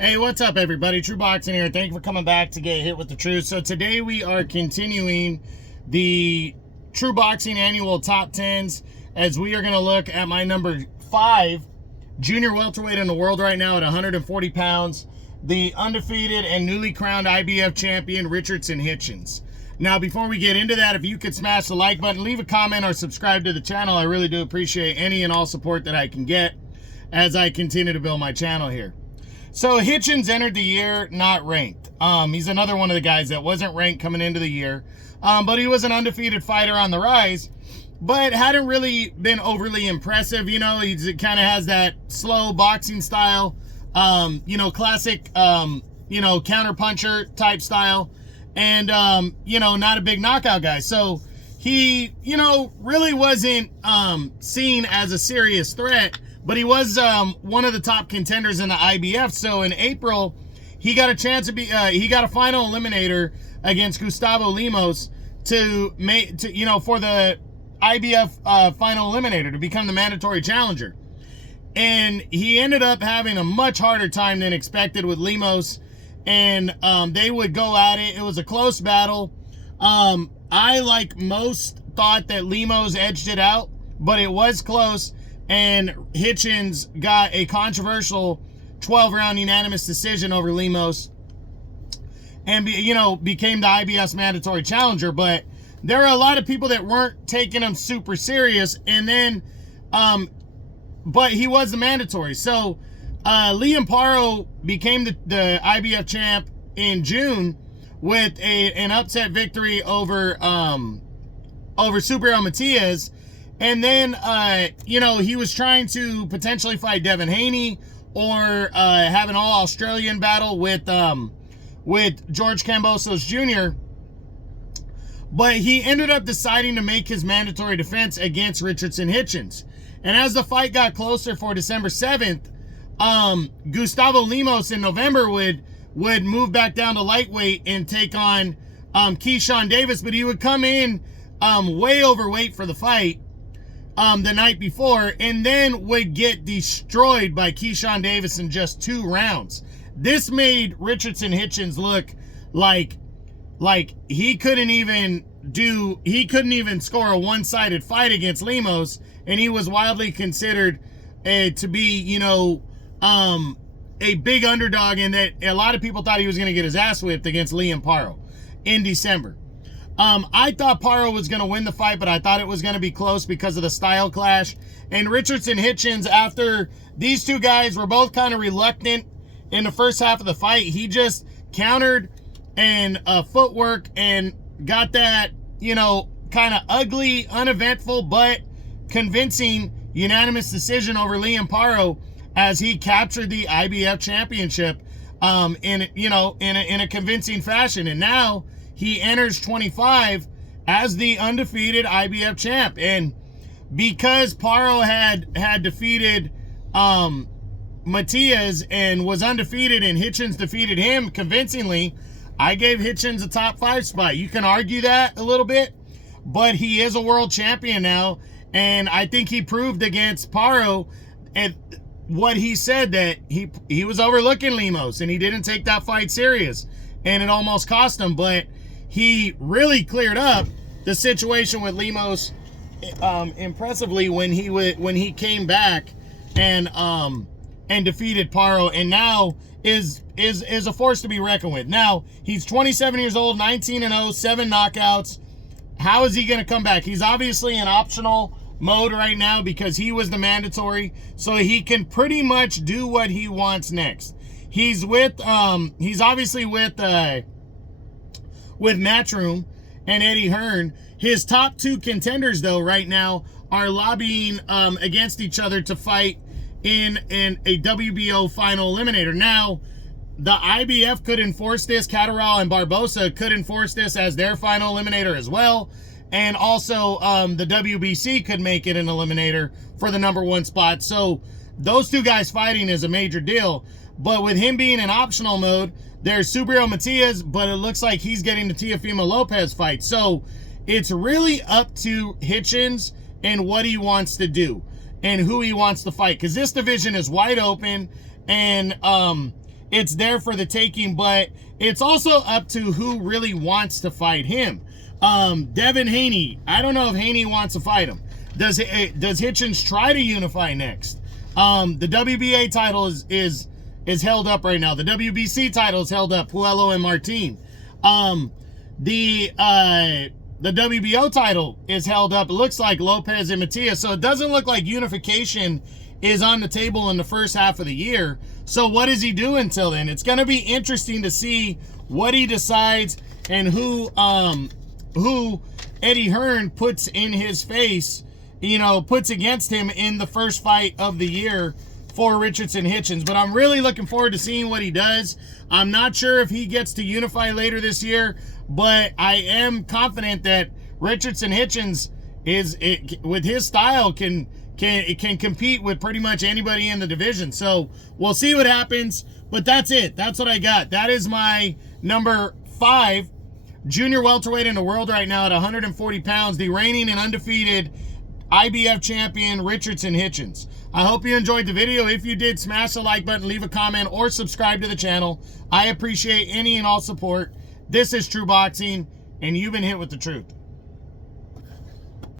Hey, what's up, everybody? True Boxing here. Thank you for coming back to get hit with the truth. So today we are continuing the True Boxing annual top 10s as we are going to look at my number 5 junior welterweight in the world right now at 140 pounds, the undefeated and newly crowned IBF champion, Richardson Hitchins. Now, before we get into that, if you could smash the like button, leave a comment, or subscribe to the channel. I really do appreciate any and all support that I can get as I continue to build my channel here. So Hitchins entered the year not ranked. He's another one of the guys that wasn't ranked coming into the year, but he was an undefeated fighter on the rise, but hadn't really been overly impressive. You know, he kind of has that slow boxing style, classic, counter puncher type style, and, not a big knockout guy. So he, really wasn't seen as a serious threat, but he was one of the top contenders in the IBF. So in April, he got a chance to be, he got a final eliminator against Gustavo Lemos for the IBF final eliminator to become the mandatory challenger. And he ended up having a much harder time than expected with Lemos, and they would go at it. It was a close battle. I, like most, thought that Lemos edged it out, but it was close. And Hitchins got a controversial 12-round unanimous decision over Lemos and, became the IBS mandatory challenger. But there were a lot of people that weren't taking him super serious. And then, but he was the mandatory. So Liam Paro became the IBF champ in June with an upset victory over Subriel Matias. And then, he was trying to potentially fight Devin Haney or have an all-Australian battle with George Kambosos Jr. But he ended up deciding to make his mandatory defense against Richardson Hitchins. And as the fight got closer for December 7th, Gustavo Lemos in November would move back down to lightweight and take on Keyshawn Davis. But he would come in way overweight for the fight the night before, and then would get destroyed by Keyshawn Davis in just 2 rounds. This made Richardson Hitchins look like he couldn't even score a one-sided fight against Lemos, and he was widely considered to be, a big underdog, and that a lot of people thought he was going to get his ass whipped against Liam Paro in December. I thought Paro was going to win the fight, but I thought it was going to be close because of the style clash. And Richardson Hitchins, after these two guys were both kind of reluctant in the first half of the fight, he just countered and footwork and got that, kind of ugly, uneventful, but convincing unanimous decision over Liam Paro as he captured the IBF championship in a convincing fashion. And now he enters 25 as the undefeated IBF champ. And because Paro had defeated Matias and was undefeated, and Hitchins defeated him convincingly, I gave Hitchins a top 5 spot. You can argue that a little bit, but he is a world champion now. And I think he proved against Paro and what he said, that he was overlooking Lemos and he didn't take that fight serious, and it almost cost him. But he really cleared up the situation with Lemos impressively when he came back and defeated Paro, and now is a force to be reckoned with. Now he's 27 years old, 19-0, 7 knockouts. How is he going to come back? He's obviously in optional mode right now because he was the mandatory, so he can pretty much do what he wants next. He's obviously with Matchroom and Eddie Hearn. His top 2 contenders, though, right now are lobbying against each other to fight in a WBO final eliminator. Now, the IBF could enforce this. Catterall and Barbosa could enforce this as their final eliminator as well. And also, the WBC could make it an eliminator for the number 1 spot. So those 2 guys fighting is a major deal. But with him being in optional mode, there's Subriel Matias, but it looks like he's getting the Teofimo Lopez fight. So it's really up to Hitchins and what he wants to do and who he wants to fight, because this division is wide open. And it's there for the taking, but it's also up to who really wants to fight him. Devin Haney, I don't know if Haney wants to fight him. Does Hitchins try to unify next? The WBA title is held up right now. The WBC title is held up, Puello and Martin. The WBO title is held up. It looks like Lopez and Matias. So it doesn't look like unification is on the table in the first half of the year. So what does he do until then? It's going to be interesting to see what he decides and who Eddie Hearn puts in his face, you know, puts against him in the first fight of the year for Richardson Hitchins. But I'm really looking forward to seeing what he does. I'm not sure if he gets to unify later this year, but I am confident that Richardson Hitchins with his style can compete with pretty much anybody in the division. So we'll see what happens, but that's it. That's what I got. That is my number 5 junior welterweight in the world right now at 140 pounds, the reigning and undefeated IBF champion Richardson Hitchins. I hope you enjoyed the video. If you did, smash the like button, leave a comment, or subscribe to the channel. I appreciate any and all support. This is True Boxing, and you've been hit with the truth.